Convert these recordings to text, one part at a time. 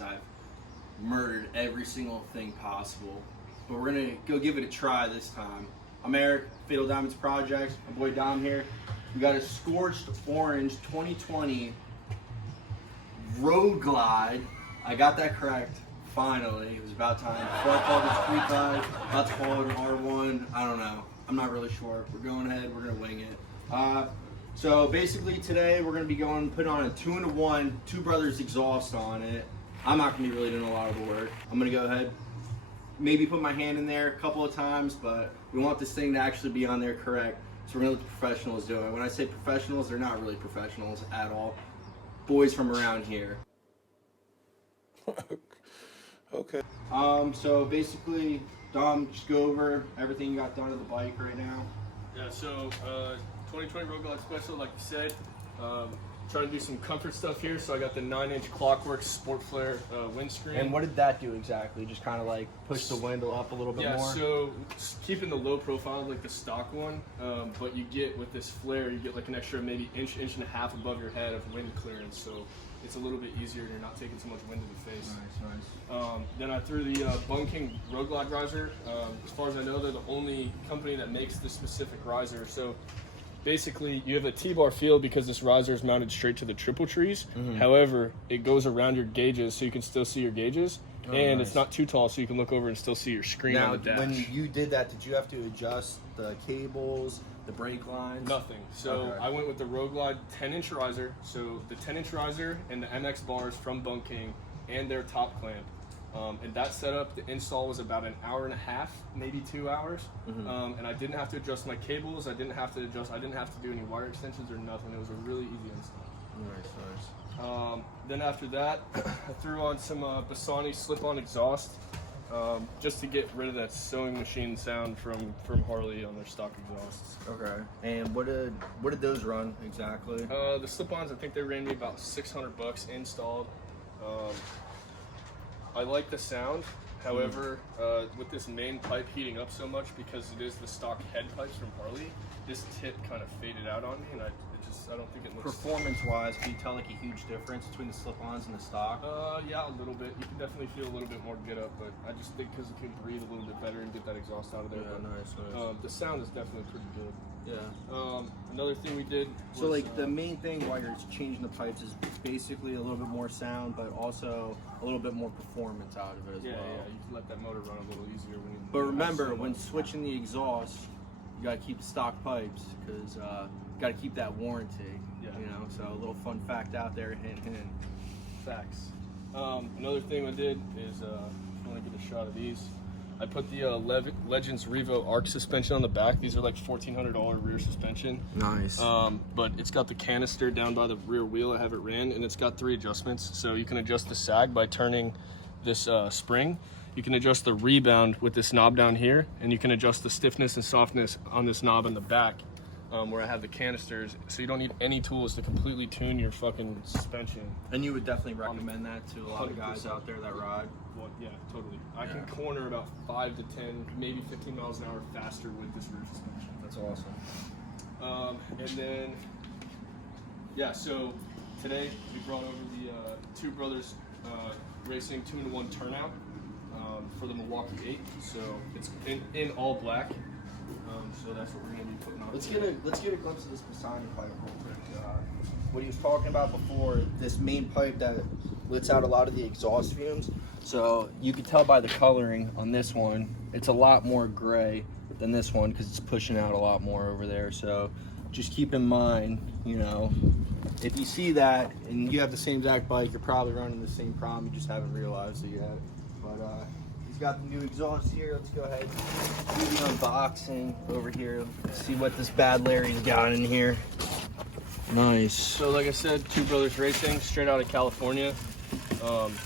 because I've murdered every single thing possible. But we're gonna go give it a try this time. I'm Eric, Fatal Diamonds Projects. My boy Dom here. We got a scorched orange 2020 Road Glide. I got that correct. Finally, it was about time. Before I called it 3.5, about to call it an R1. I don't know. I'm not really sure. We're going ahead. We're gonna wing it. So basically today we're gonna be putting on a 2-in-1 Two Brothers exhaust on it. I'm not gonna be really doing a lot of the work. I'm gonna go ahead, maybe put my hand in there a couple of times, but we want this thing to actually be on there correct. So we're gonna let the professionals do it. When I say professionals, they're not really professionals at all. Boys from around here. Okay. So basically, Dom, just go over everything you got done to the bike right now. Yeah, so 2020 Road Glide Special, like you said, trying to do some comfort stuff here. So I got the 9-inch Clockwork Sport Flare windscreen. And what did that do exactly? Just kind of like push the window up a little bit more? Yeah, so keeping the low profile like the stock one, but you get with this flare, you get like an extra maybe inch and a half above your head of wind clearance. So it's a little bit easier and you're not taking so much wind to the face. Nice. Then I threw the Bun King Road Glide riser. As far as I know, they're the only company that makes this specific riser. So basically, you have a T-bar feel because this riser is mounted straight to the triple trees. Mm-hmm. However, it goes around your gauges so you can still see your gauges. Oh, and nice. It's not too tall so you can look over and still see your screen on the dash. Now, when you did that, did you have to adjust the cables, the brake lines? Nothing. So I went with the Road Glide 10-inch riser. So the 10-inch riser and the MX bars from Bun King and their top clamp. And that setup, the install was about an hour and a half, maybe 2 hours. Mm-hmm. And I didn't have to adjust my cables. I didn't have to do any wire extensions or nothing. It was a really easy install. Nice. Then after that, I threw on some Bassani slip-on exhaust, just to get rid of that sewing machine sound from Harley on their stock exhausts. Okay. And what did those run exactly? The slip-ons, I think they ran me about $600 installed. I like the sound. However, with this main pipe heating up so much because it is the stock head pipes from Harley, this tip kind of faded out on me, and I don't think it looks... Performance-wise, can you tell like a huge difference between the slip-ons and the stock? Yeah, a little bit. You can definitely feel a little bit more get up, but I just think because you can breathe a little bit better and get that exhaust out of there. Yeah, but, nice. The sound is definitely pretty good. Yeah. Another thing we did was, so like the main thing while you're changing the pipes is basically a little bit more sound, but also a little bit more performance out of it as well. Yeah, you can let that motor run a little easier when you... But remember, when switching the exhaust, you gotta keep the stock pipes because you gotta keep that warranty. Yeah. You know, so a little fun fact out there, hint, hint. Facts. Another thing I did is, if you want to get a shot of these, I put the Legends Revo Arc suspension on the back. These are like $1,400 rear suspension. Nice. But it's got the canister down by the rear wheel. I have it ran, and it's got 3 adjustments. So you can adjust the sag by turning this spring. You can adjust the rebound with this knob down here, and you can adjust the stiffness and softness on this knob in the back, where I have the canisters. So you don't need any tools to completely tune your fucking suspension. And you would definitely recommend that to a lot of guys out there that ride? Well, yeah, totally. I can corner about 5 to 10, maybe 15 miles an hour faster with this rear suspension. That's awesome. And then, yeah, so today we brought over the Two Brothers Racing 2-in-1 turnout for the Milwaukee 8. So it's in all black. So that's what we're going to be putting on. Let's get a glimpse of this Bassani pipe real quick. What he was talking about before, this main pipe that lets out a lot of the exhaust fumes. So you can tell by the coloring on this one, it's a lot more gray than this one because it's pushing out a lot more over there. So just keep in mind, you know, if you see that and you have the same exact bike, you're probably running the same problem. You just haven't realized it yet. But he's got the new exhaust here. Let's go ahead and do the unboxing over here. Let's see what this bad Larry's got in here. Nice. So like I said, Two Brothers Racing, straight out of California.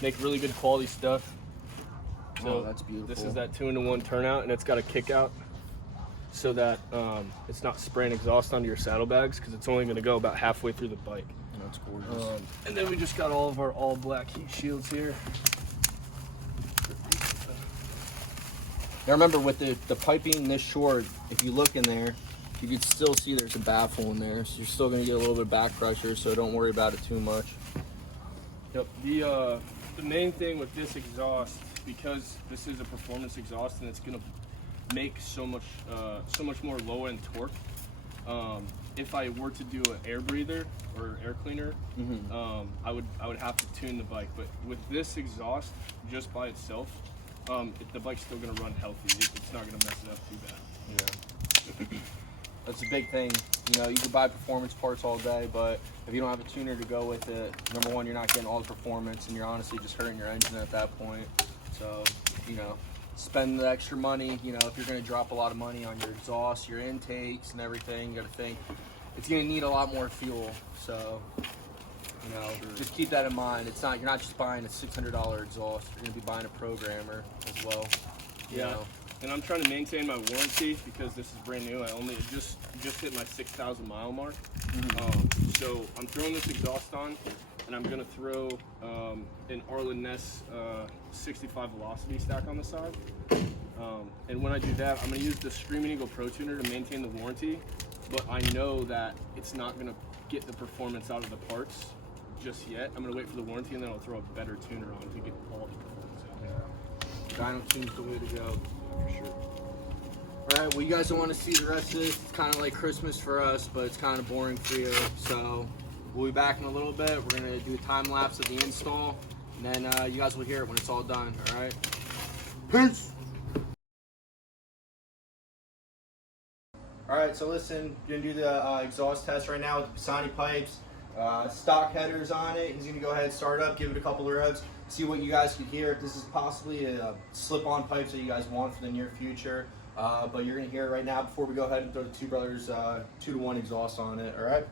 Make really good quality stuff. So that's beautiful. This is that 2-in-1 turnout, and it's got a kick out so that it's not spraying exhaust onto your saddlebags because it's only going to go about halfway through the bike. That's gorgeous. And then we just got all of our all black heat shields here. Now remember, with the piping this short, if you look in there, you can still see there's a baffle in there, so you're still going to get a little bit of back pressure, so don't worry about it too much. Yep. The The main thing with this exhaust, because this is a performance exhaust and it's gonna make so much more low end torque. If I were to do an air breather or air cleaner, I would have to tune the bike. But with this exhaust, just by itself, the bike's still gonna run healthy. It's not gonna mess it up too bad. Yeah. That's a big thing. You know, you can buy performance parts all day, but if you don't have a tuner to go with it, number one, you're not getting all the performance, and you're honestly just hurting your engine at that point. So, you know, spend the extra money. You know, if you're going to drop a lot of money on your exhaust, your intakes, and everything, you got to think it's going to need a lot more fuel. So, you know, just keep that in mind. It's not, you're not just buying a $600 exhaust. You're going to be buying a programmer as well. You know. And I'm trying to maintain my warranty because this is brand new. I only just hit my 6,000 mile mark. So I'm throwing this exhaust on, and I'm gonna throw an Arlen Ness 65 velocity stack on the side. And when I do that, I'm gonna use the Screaming Eagle Pro Tuner to maintain the warranty. But I know that it's not gonna get the performance out of the parts just yet. I'm gonna wait for the warranty, and then I'll throw a better tuner on to get all the performance out. Dyno tune's the way to go. For sure. Alright, well, you guys don't want to see the rest of this. It's kind of like Christmas for us, but it's kind of boring for you. So we'll be back in a little bit. We're going to do a time lapse of the install, and then you guys will hear it when it's all done. Alright? Peace! Alright, so listen, we're going to do the exhaust test right now with the Pisani pipes. Stock headers on it. He's going to go ahead and start up, give it a couple of revs, see what you guys can hear. If this is possibly a slip-on pipes that you guys want for the near future. But you're going to hear it right now before we go ahead and throw the Two Brothers 2-to-1 exhaust on it. All right?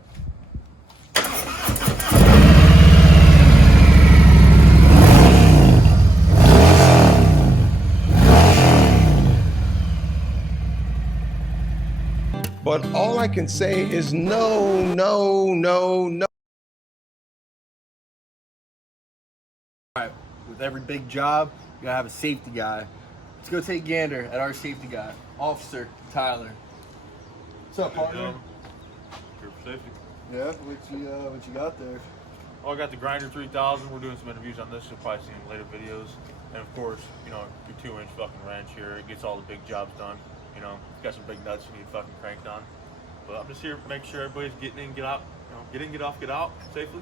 But all I can say is no, no, no, no. All right, with every big job, you gotta have a safety guy. Let's go take a gander at our safety guy, Officer Tyler. What's up, partner? Here for safety. Yeah, what you got there? Oh, I got the Grinder 3000. We're doing some interviews on this. You'll probably see in later videos. And of course, you know, your 2-inch fucking wrench here. It gets all the big jobs done. You know, it's got some big nuts you need fucking cranked on. But I'm just here to make sure everybody's getting in, get out. You know, get in, get off, get out safely.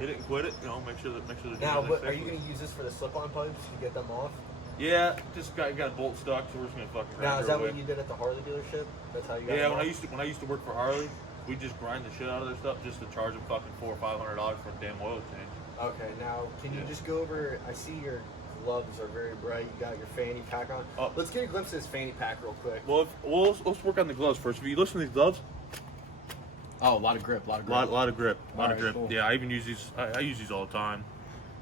Hit it and quit it. You know, make sure they're doing Now, it but safely. are you gonna use this for the slip-on pipes to get them off? Yeah, just got a bolt stuck, so we're just gonna fucking. Now, is that away. what you did at the Harley dealership? That's how you got Yeah, them when off? I used to work for Harley, we just grind the shit out of their stuff just to charge them fucking $400 or $500 for a damn oil change. Okay, now can you just go over? I see your gloves are very bright. You got your fanny pack on. Oh. Let's get a glimpse of this fanny pack real quick. Well, let's work on the gloves first. If you listen to these gloves, Oh, a lot of grip, lot of grip, lot of grip. Cool. Yeah, I even use these. I use these all the time.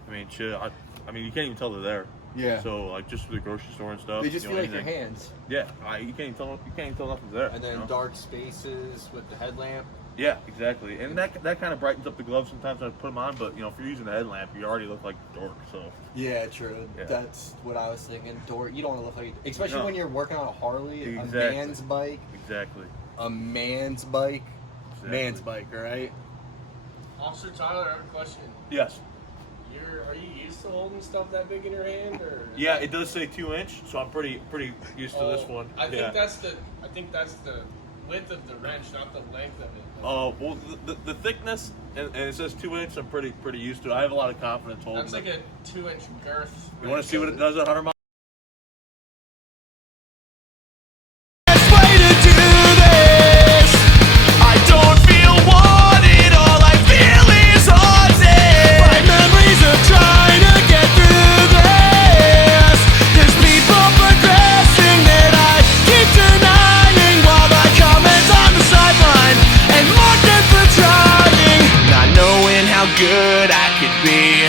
I mean, shit. I mean, you can't even tell they're there. Yeah. So like just for the grocery store and stuff. They just you feel know, like your anything. hands. Yeah, you can't even tell. You can't even tell nothing's there. And then you know? dark spaces with the headlamp. Yeah, exactly. And that kind of brightens up the gloves sometimes when I put them on. But you know, if you're using the headlamp, you already look like a dork. So. Yeah, true. Yeah. That's what I was thinking. You don't want to look like, especially No. when you're working on a Harley, Exactly. a man's bike. Exactly. A man's bike. Exactly. Man's bike, all right? Officer Tyler, I have a question. Yes. Are you used to holding stuff that big in your hand, or? Yeah, it does say 2-inch, so I'm pretty used to this one. I yeah. think that's the width of the wrench, not the length of it. Oh well, the thickness and it says 2-inch. I'm pretty used to it. I have a lot of confidence holding. That's like a 2-inch girth. You want to see what it does at 100 miles? Good I could be.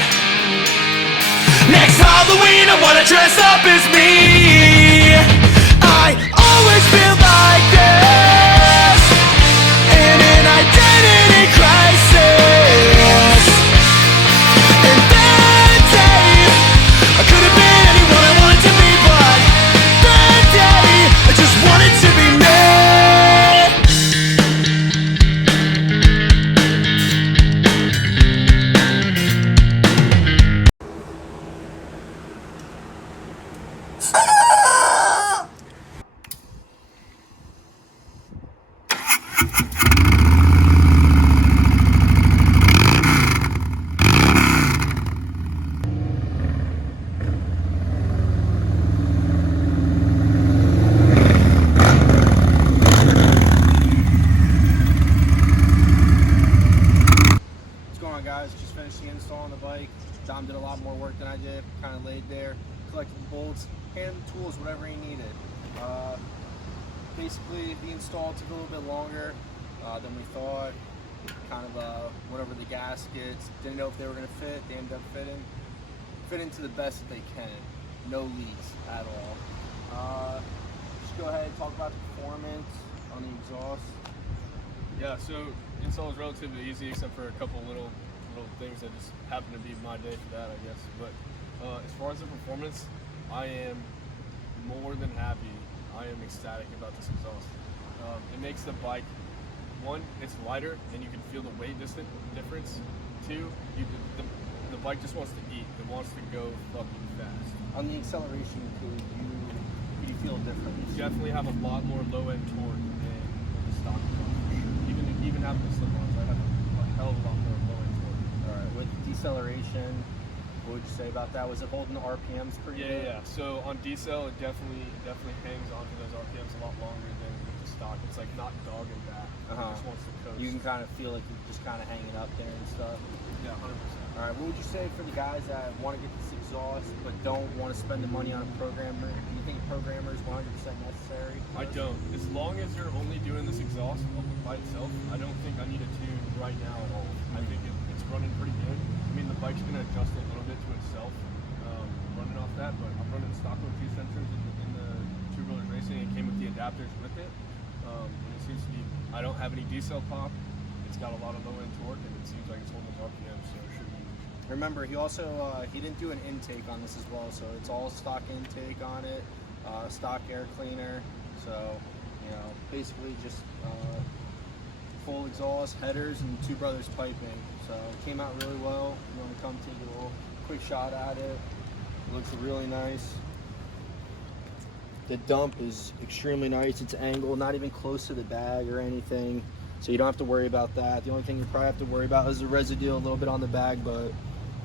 Next Halloween I wanna dress up as me. I always feel like this, in an identity crisis. And that day I could have been anyone I wanted to be, but that day I just wanted to be me. What's going on, guys? Just finished the install on the bike. Dom did a lot more work than I did. Kind of laid there, collected the bolts, hand the tools, whatever he needed. Basically, the install took a little bit longer than we thought. Kind of went over the gaskets. Didn't know if they were going to fit. They ended up fitting to the best that they can. No leaks at all. Just go ahead and talk about the performance on the exhaust. Yeah, so install is relatively easy except for a couple little things that just happen to be my day for that, I guess. But as far as the performance, I am more than happy. I am ecstatic about this exhaust. It makes the bike, one, it's lighter and you can feel the weight difference. Two, the bike just wants to eat. It wants to go fucking fast. On the acceleration, do you feel different? You definitely have a lot more low-end torque than the stock car. Even having the slip-ons, I have a hell of a lot more low-end torque. All right. With deceleration, what would you say about that? Was it holding the RPMs pretty good? Yeah. So on decel, it definitely hangs on to those RPMs a lot longer than with the stock. It's like not dogging back. It just wants to coast. You can kind of feel like you're just kind of hanging up there and stuff. Yeah, 100%. All right. What would you say for the guys that want to get this exhaust but don't want to spend the money on a programmer? Do you think a programmer is 100% necessary? I don't. As long as you're only doing this exhaust by itself, I don't think I need a tune right now at all. I think it's running pretty good. I mean, the bike's going to adjust a little bit to itself running off that, but I'm running stock OT sensors in the Two Brothers Racing. It came with the adapters with it. And it seems to be, I don't have any decel pop. It's got a lot of low-end torque, and it seems like it's holding those RPMs, so it should be. Remember, he also he didn't do an intake on this as well, so it's all stock intake on it, stock air cleaner. So, you know, basically just full exhaust, headers, and Two Brothers piping. So it came out really well. You want to come take a little quick shot at it. It looks really nice. The dump is extremely nice. It's angled, not even close to the bag or anything. So you don't have to worry about that. The only thing you probably have to worry about is the residue a little bit on the bag, but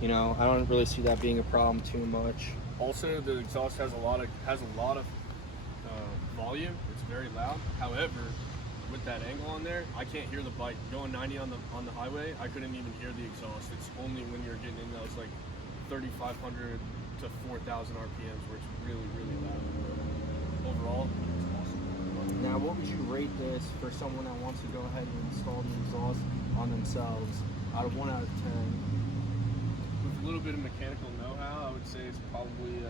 you know, I don't really see that being a problem too much. Also, the exhaust has a lot of volume. It's very loud. However, with that angle on there, I can't hear the bike going 90 on the highway. I couldn't even hear the exhaust. It's only when you're getting in those like 3,500 to 4,000 RPMs where it's really, really loud. But overall, it's awesome. Now, what would you rate this for someone that wants to go ahead and install the exhaust on themselves out of 1 out of 10? With a little bit of mechanical know-how, I would say it's probably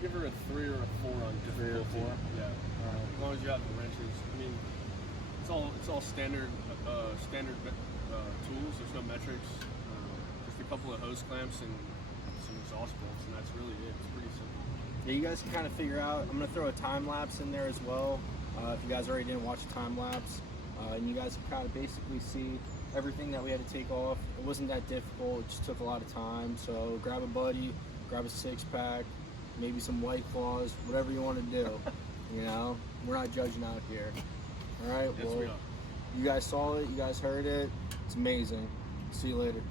give her a 3 or a 4 on difficulty. 3 or 4? Yeah. As long as you have the wrenches. I mean, it's all standard tools. There's no metrics. Just a couple of hose clamps and some exhaust bolts, and that's really it. It's pretty simple. Yeah, you guys can kind of figure out. I'm gonna throw a time lapse in there as well. If you guys already didn't watch the time lapse, and you guys can kind of basically see everything that we had to take off. It wasn't that difficult. It just took a lot of time. So grab a buddy, grab a 6-pack, maybe some White Claws, whatever you want to do. You know, we're not judging out here. All right. Yes, Well, we are. you guys saw it. You guys heard it. It's amazing. See you later.